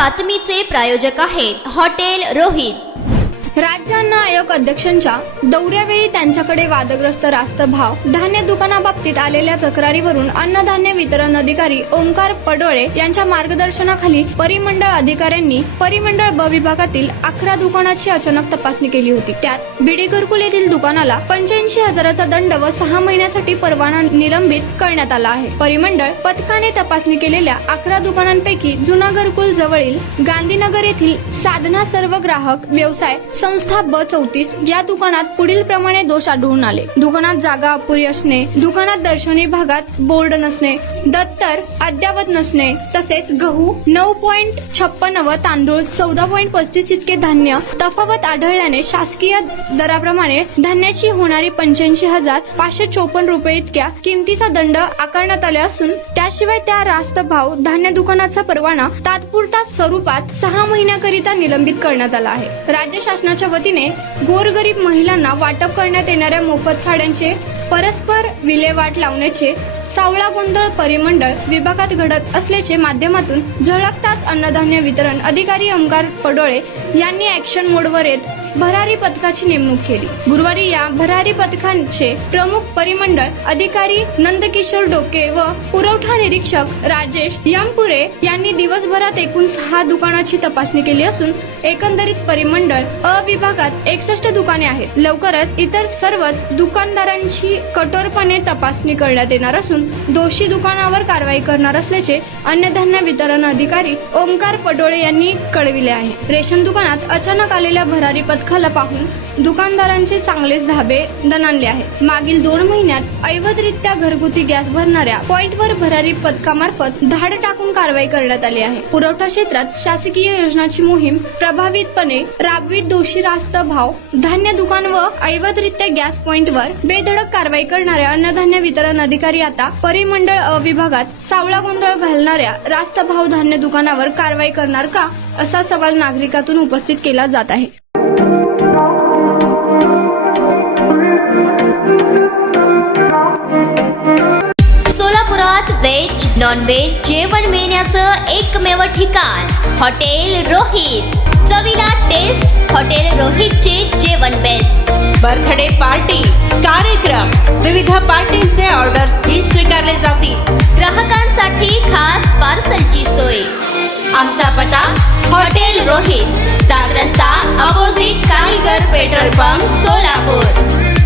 बातमीचे प्रायोजक आहेत हॉटेल रोहित। राज्य अन्न आयोग अध्यक्षांच्या दौऱ्यावेळी त्यांच्याकडे वादग्रस्त रास्त भाव धान्य दुकानाबाबतीत आलेल्या तक्रारीवरून अन्नधान्य वितरण अधिकारी ओमकार पडोळे यांच्या मार्गदर्शनाखाली परिमंडळ अधिकाऱ्यांनी परिमंडळ ब विभागातील 11 दुकानाची अचानक तपासणी केली होती। त्यात बीडी घरकुल येथील दुकानाला 85,000चा दंड व 6 महिन्यासाठी परवाना निलंबित करण्यात आला आहे। परिमंडळ पथकाने तपासणी केलेल्या 11 दुकानांपैकी जुना घरकुल जवळील गांधीनगर येथील साधना सर्व ग्राहक व्यवसाय संस्था ब34 या दुकानात पुढील प्रमाणे दोष आढळून आले। दुकानात जागा अपुरी असणे, दुकानात दर्शनी भागात बोर्ड नसणे, दप्तर अद्यावत नसणे, तसेच गहू 9.56 व तांदूळ 14.35 इतके धान्य तफावत आढळल्याने शासकीय दराप्रमाणे धान्याची होणारी 85,554 रुपये इतक्या किमतीचा दंड आकारण्यात आले असून त्याशिवाय त्या रास्त भाव धान्य दुकानाचा परवाना तात्पुरता स्वरूपात 6 महिन्याकरिता निलंबित करण्यात आला आहे। राज्य शासनाच्या वतीने गोरगरीब महिलांना वाटप करण्यात येणाऱ्या मोफत साड्यांचे परस्पर विल्हेवाट लावण्याचे सावळा गोंधळ परिमंडळ विभागात घडत असल्याचे माध्यमातून झळकताच अन्नधान्य वितरण अधिकारी ओमकार पडोळे यांनी ऍक्शन मोडवर येत भरारी पथकाची नेमणूक केली। गुरुवारी या भरारी पथकाचे प्रमुख परिमंडळ अधिकारी नंदकिशोर डोके व पुरवठा निरीक्षक राजेश यमपुरे यांनी दिवसभरात एकूण 6 दुकानाची तपासणी केली असून एकंदरीत परिमंडळ अ विभागात 61 दुकाने आहेत। लवकरच इतर सर्वच दुकानदारांची कठोरपणे तपासणी करण्यात येणार असून दोषी दुकानावर कारवाई करणार असल्याचे अन्नधान्य वितरण अधिकारी ओमकार पडोळे यांनी कळविले आहे। रेशन दुकानात अचानक आलेल्या भरारी पथकाला पाहून दुकानदारांचे चांगलेच धाबे दणाणले आहेत। मागील 2 महिन्यात अवैधरित्या घरगुती गॅस भरणाऱ्या पॉइंटवर भरारी पथकामार्फत धाड टाकून कारवाई करण्यात आली आहे। पुरवठा क्षेत्रात शासकीय योजनांची मोहीम प्रभावीपणे राबवित दोषी रास्त भाव धान्य दुकान व अवैधरित्या गॅस पॉइंटवर बेधडक कारवाई करणाऱ्या अन्नधान्य वितरण अधिकारी आता परिमंडळ अ विभागात सावळा गोंधळ घालणाऱ्या रास्त भाव धान्य दुकानावर कारवाई करणार का, असा सवाल नागरिकातून उपस्थित केला जात आहे। सोलापुरात व्हेज नॉन व्हेज जेवण मिळण्याचं एकमेव ठिकाण हॉटेल रोहित। चवीला टेस्ट हॉटेल रोहितचे जेवण बेस्ट। बर्थडे पार्टी कार्यक्रम विविध पार्टीचे ऑर्डर्स ही स्वीकारले जातील। ग्राहकांसाठी खास पार्सलची सोय। आमचा पत्ता हॉटेल रोहित, दास रस्ता अपोजिट कारीगर पेट्रोल पंप सोलापूर।